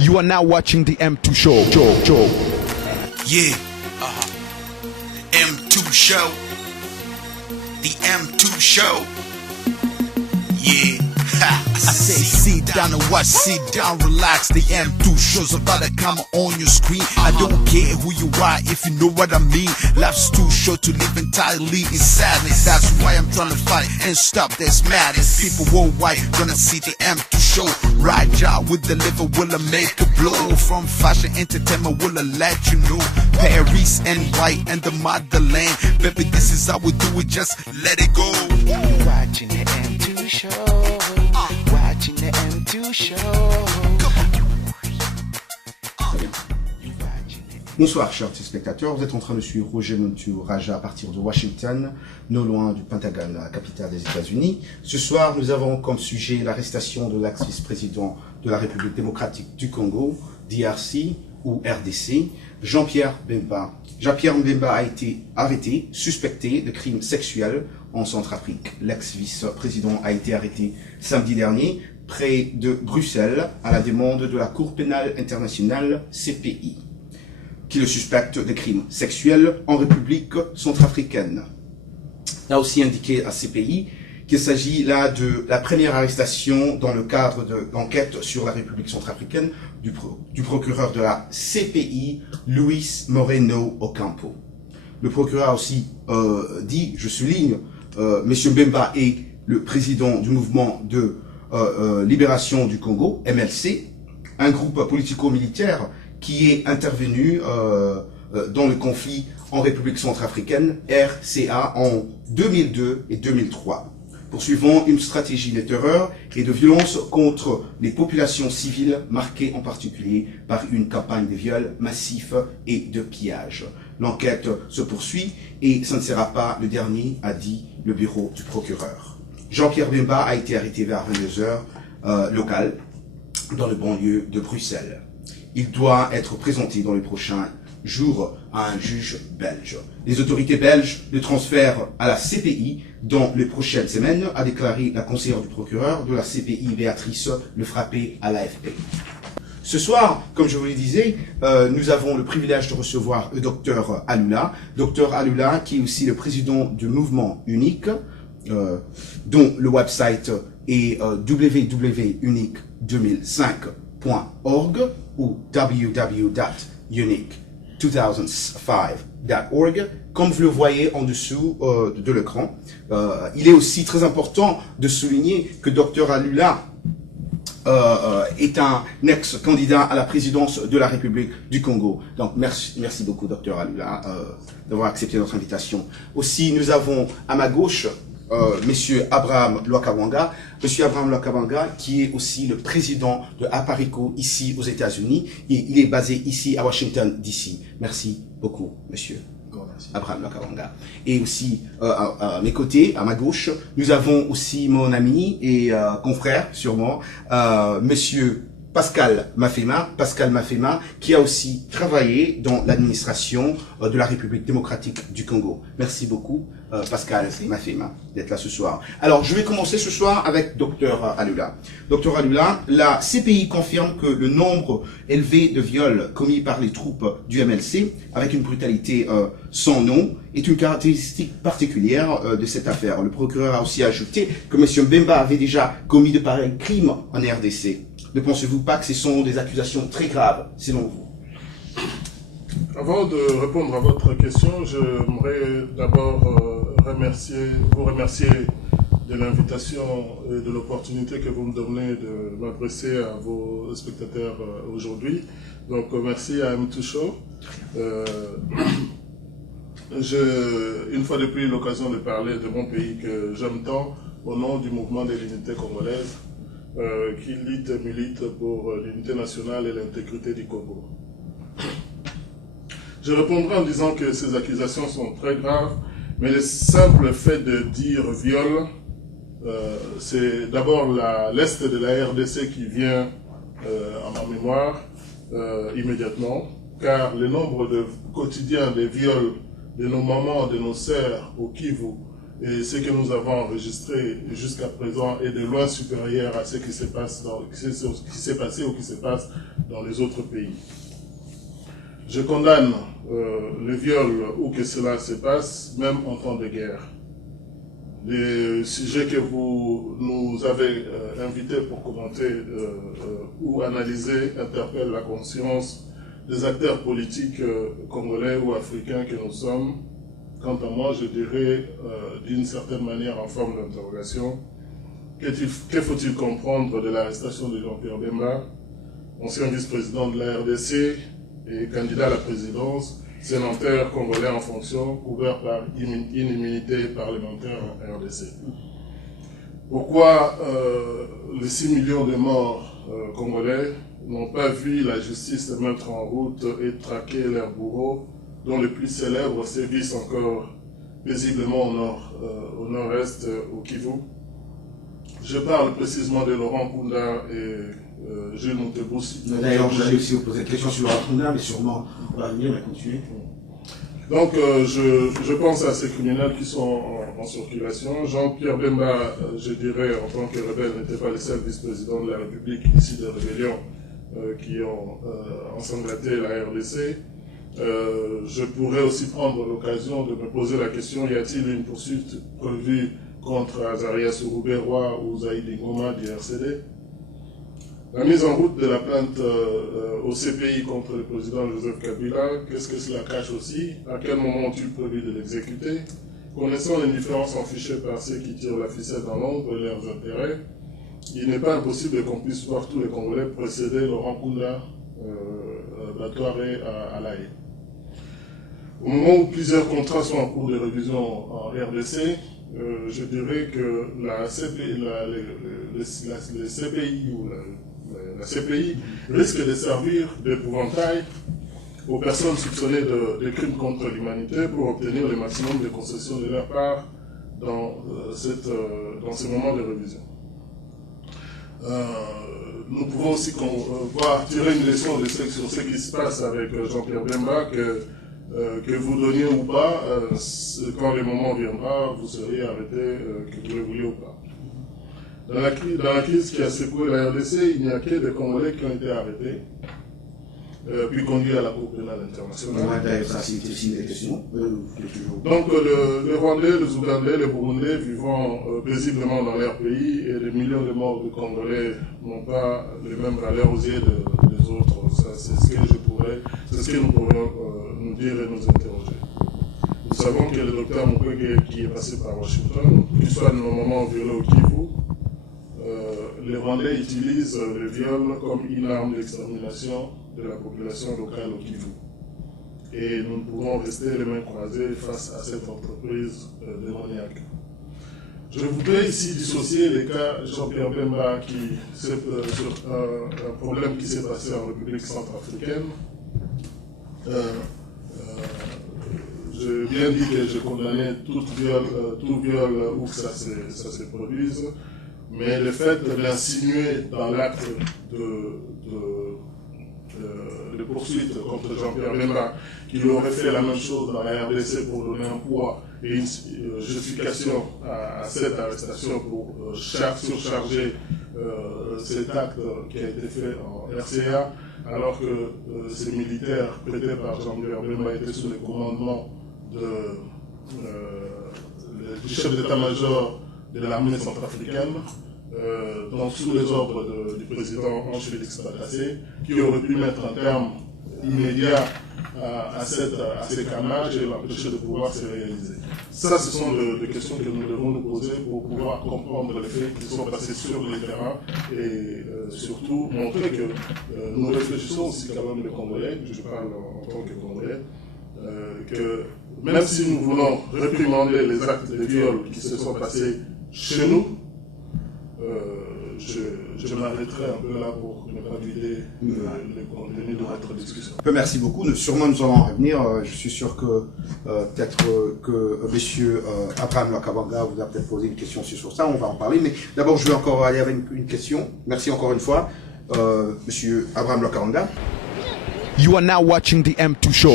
You are now watching the M2 Show. Yeah, M2 Show. The M2 Show. Yeah. I say sit down and watch, sit down, relax. The M2 Show's about to come on your screen. I don't care who you are if you know what I mean. Life's too short to live entirely in sadness. That's why I'm trying to fight and stop this madness. People worldwide gonna see the M2 Show. Right job with the liver will I make a blow. From fashion entertainment will I let you know. Paris and White and the motherland. Baby, this is how we do it, just let it go. Watching the M2 Show. Watching the M2 Show. Bonsoir chers téléspectateurs, vous êtes en train de suivre Roger Montu Raja à partir de Washington, non loin du Pentagone, la capitale des États-Unis. Ce soir, nous avons comme sujet l'arrestation de l'ex-vice-président de la République démocratique du Congo, DRC ou RDC, Jean-Pierre Bemba. Jean-Pierre Bemba a été arrêté, suspecté de crimes sexuels en Centrafrique. L'ex-vice-président a été arrêté samedi dernier près de Bruxelles à la demande de la Cour pénale internationale CPI, qui le suspecte de crimes sexuels en République centrafricaine. Il a aussi indiqué à CPI qu'il s'agit là de la première arrestation dans le cadre de l'enquête sur la République centrafricaine du procureur de la CPI, Luis Moreno Ocampo. Le procureur a aussi dit, je souligne, Monsieur Bemba est le président du mouvement de libération du Congo, MLC, un groupe politico-militaire qui est intervenu dans le conflit en République centrafricaine, RCA, en 2002 et 2003, poursuivant une stratégie de terreur et de violence contre les populations civiles, marquées en particulier par une campagne de viols massifs et de pillage. L'enquête se poursuit et ce ne sera pas le dernier, a dit le bureau du procureur. Jean-Pierre Bemba a été arrêté vers 22h locales dans le banlieue de Bruxelles. Il doit être présenté dans les prochains jours à un juge belge. Les autorités belges le transfèrent à la CPI dans les prochaines semaines, a déclaré la conseillère du procureur de la CPI, Béatrice Lefrappé, à l'AFP. Ce soir, comme je vous le disais, nous avons le privilège de recevoir le docteur Alula. Docteur Alula, qui est aussi le président du mouvement unique, dont le website est www.unique2005.org ou www.unique2005.org, comme vous le voyez en dessous de l'écran. Il est aussi très important de souligner que Dr Alula est un ex-candidat à la présidence de la République du Congo. Donc merci beaucoup Dr Alula d'avoir accepté notre invitation. Aussi, nous avons à ma gauche Monsieur Abraham Lwakabanga. Monsieur Abraham Lwakabanga, qui est aussi le président de Aparico ici aux États-Unis. Il est basé ici à Washington, D.C. Merci beaucoup, monsieur Abraham Lwakabanga. Et aussi, à mes côtés, à ma gauche, nous avons aussi mon ami et confrère, sûrement, monsieur Pascal Mafema, qui a aussi travaillé dans l'administration de la République démocratique du Congo. Merci beaucoup, Pascal Mafema, d'être là ce soir. Alors, je vais commencer ce soir avec Dr Alula. Dr Alula, la CPI confirme que le nombre élevé de viols commis par les troupes du MLC, avec une brutalité sans nom, est une caractéristique particulière de cette affaire. Le procureur a aussi ajouté que M. Bemba avait déjà commis de pareils crimes en RDC. Ne pensez-vous pas que ce sont des accusations très graves, selon vous? Avant de répondre à votre question, j'aimerais d'abord vous remercier de l'invitation et de l'opportunité que vous me donnez de m'adresser à vos spectateurs aujourd'hui. Donc merci à M2 Show. Une fois de plus, l'occasion de parler de mon pays que j'aime tant au nom du mouvement de l'unité congolaise, qui milite pour l'unité nationale et l'intégrité du Congo. Je répondrai en disant que ces accusations sont très graves, mais le simple fait de dire viol, c'est d'abord l'Est de la RDC qui vient à ma mémoire immédiatement, car le nombre de quotidiens de viols de nos mamans, de nos sœurs au Kivu Et ce que nous avons enregistré jusqu'à présent est de loin supérieur à ce qui se passe qui s'est passé ou qui se passe dans les autres pays. Je condamne le viol où que cela se passe, même en temps de guerre. Les sujets que vous nous avez invités pour commenter ou analyser interpellent la conscience des acteurs politiques congolais ou africains que nous sommes. Quant à moi, je dirais d'une certaine manière en forme d'interrogation, que faut-il comprendre de l'arrestation de Jean-Pierre Bemba, ancien vice-président de la RDC et candidat à la présidence, sénateur congolais en fonction, couvert par une immunité parlementaire en RDC. Pourquoi les 6 millions de morts congolais n'ont pas vu la justice se mettre en route et traquer leurs bourreaux, dont les plus célèbres sévissent encore paisiblement au nord-est, au Kivu? Je parle précisément de Laurent Kunda et Jules Moutebousi. D'ailleurs, j'allais aussi vous poser une question sur Laurent Kunda, mais sûrement on va venir, on va continuer. Donc, je pense à ces criminels qui sont en circulation. Jean-Pierre Bemba, je dirais, en tant que rebelle, n'était pas le seul vice-président de la République ici de rébellion qui ont ensanglanté la RDC. Je pourrais aussi prendre l'occasion de me poser la question, y a-t-il une poursuite prévue contre Azarias Rouberois ou Zaïd Ngoma du RCD? La mise en route de la plainte au CPI contre le président Joseph Kabila, qu'est-ce que cela cache aussi? À quel moment ont-ils prévu de l'exécuter? Connaissant les différences affichées par ceux qui tirent la ficelle dans l'ombre et leurs intérêts, il n'est pas impossible qu'on puisse voir tous les Congolais précéder Laurent Kunda, Batouaré à La Haye. Au moment où plusieurs contrats sont en cours de révision en RDC, je dirais que la CPI risque de servir d'épouvantail aux personnes soupçonnées de crimes contre l'humanité pour obtenir le maximum de concessions de leur part dans ces moments de révision. Nous pouvons aussi tirer une leçon sur ce qui se passe avec Jean-Pierre Bemba, que vous donniez ou pas, quand le moment viendra, vous serez arrêté, que vous le vouliez ou pas. Dans la crise qui a secoué la RDC, il n'y a que des Congolais qui ont été arrêtés, puis conduits à la Cour pénale internationale. Donc les Rwandais, les Ougandais, les Burundais vivant paisiblement dans leur pays et des millions de morts de Congolais n'ont pas les mêmes valeurs aux yeux des autres. Ça, c'est ce que nous pourrions nous dire et nous interroger. Nous savons que le docteur Mukwege qui est passé par Washington, qu'il soit normalement violé au Kivu, les Rwandais utilisent le viol comme une arme d'extermination de la population locale au Kivu. Et nous ne pouvons rester les mains croisées face à cette entreprise démoniaque. Je voudrais ici dissocier les cas Jean-Pierre Bemba sur un problème qui s'est passé en République centrafricaine. J'ai bien dit que je condamnais tout viol où que ça se produise, mais le fait de l'insinuer dans l'acte de poursuite contre Jean-Pierre Bemba, qui aurait fait la même chose dans la RDC pour donner un poids et une justification à cette arrestation pour surcharger cet acte qui a été fait en RCA, alors que ces militaires prêtés par Jean-Pierre Bemba étaient sous le commandement du chef d'état-major de l'armée centrafricaine, donc sous les ordres du président Ange Félix Patassé, qui aurait pu mettre un terme immédiat à ces carnages et l'empêcher de pouvoir se réaliser. Ça, ce sont des questions que nous devons nous poser pour pouvoir comprendre les faits qui sont passés sur le terrain et surtout montrer que nous réfléchissons aussi quand même les Congolais, je parle en tant que Congolais, que même si nous voulons réprimander les actes de viol qui se sont passés chez nous, je m'arrêterai un peu là pour ne pas vider le contenu de notre discussion. Merci beaucoup. Sûrement nous allons revenir. Je suis sûr que peut-être que monsieur Abraham Lwakabanga vous a peut-être posé une question sur ça. On va en parler. Mais d'abord, je vais encore aller avec une question. Merci encore une fois, monsieur Abraham Lwakabanga. You are now watching the M2 show.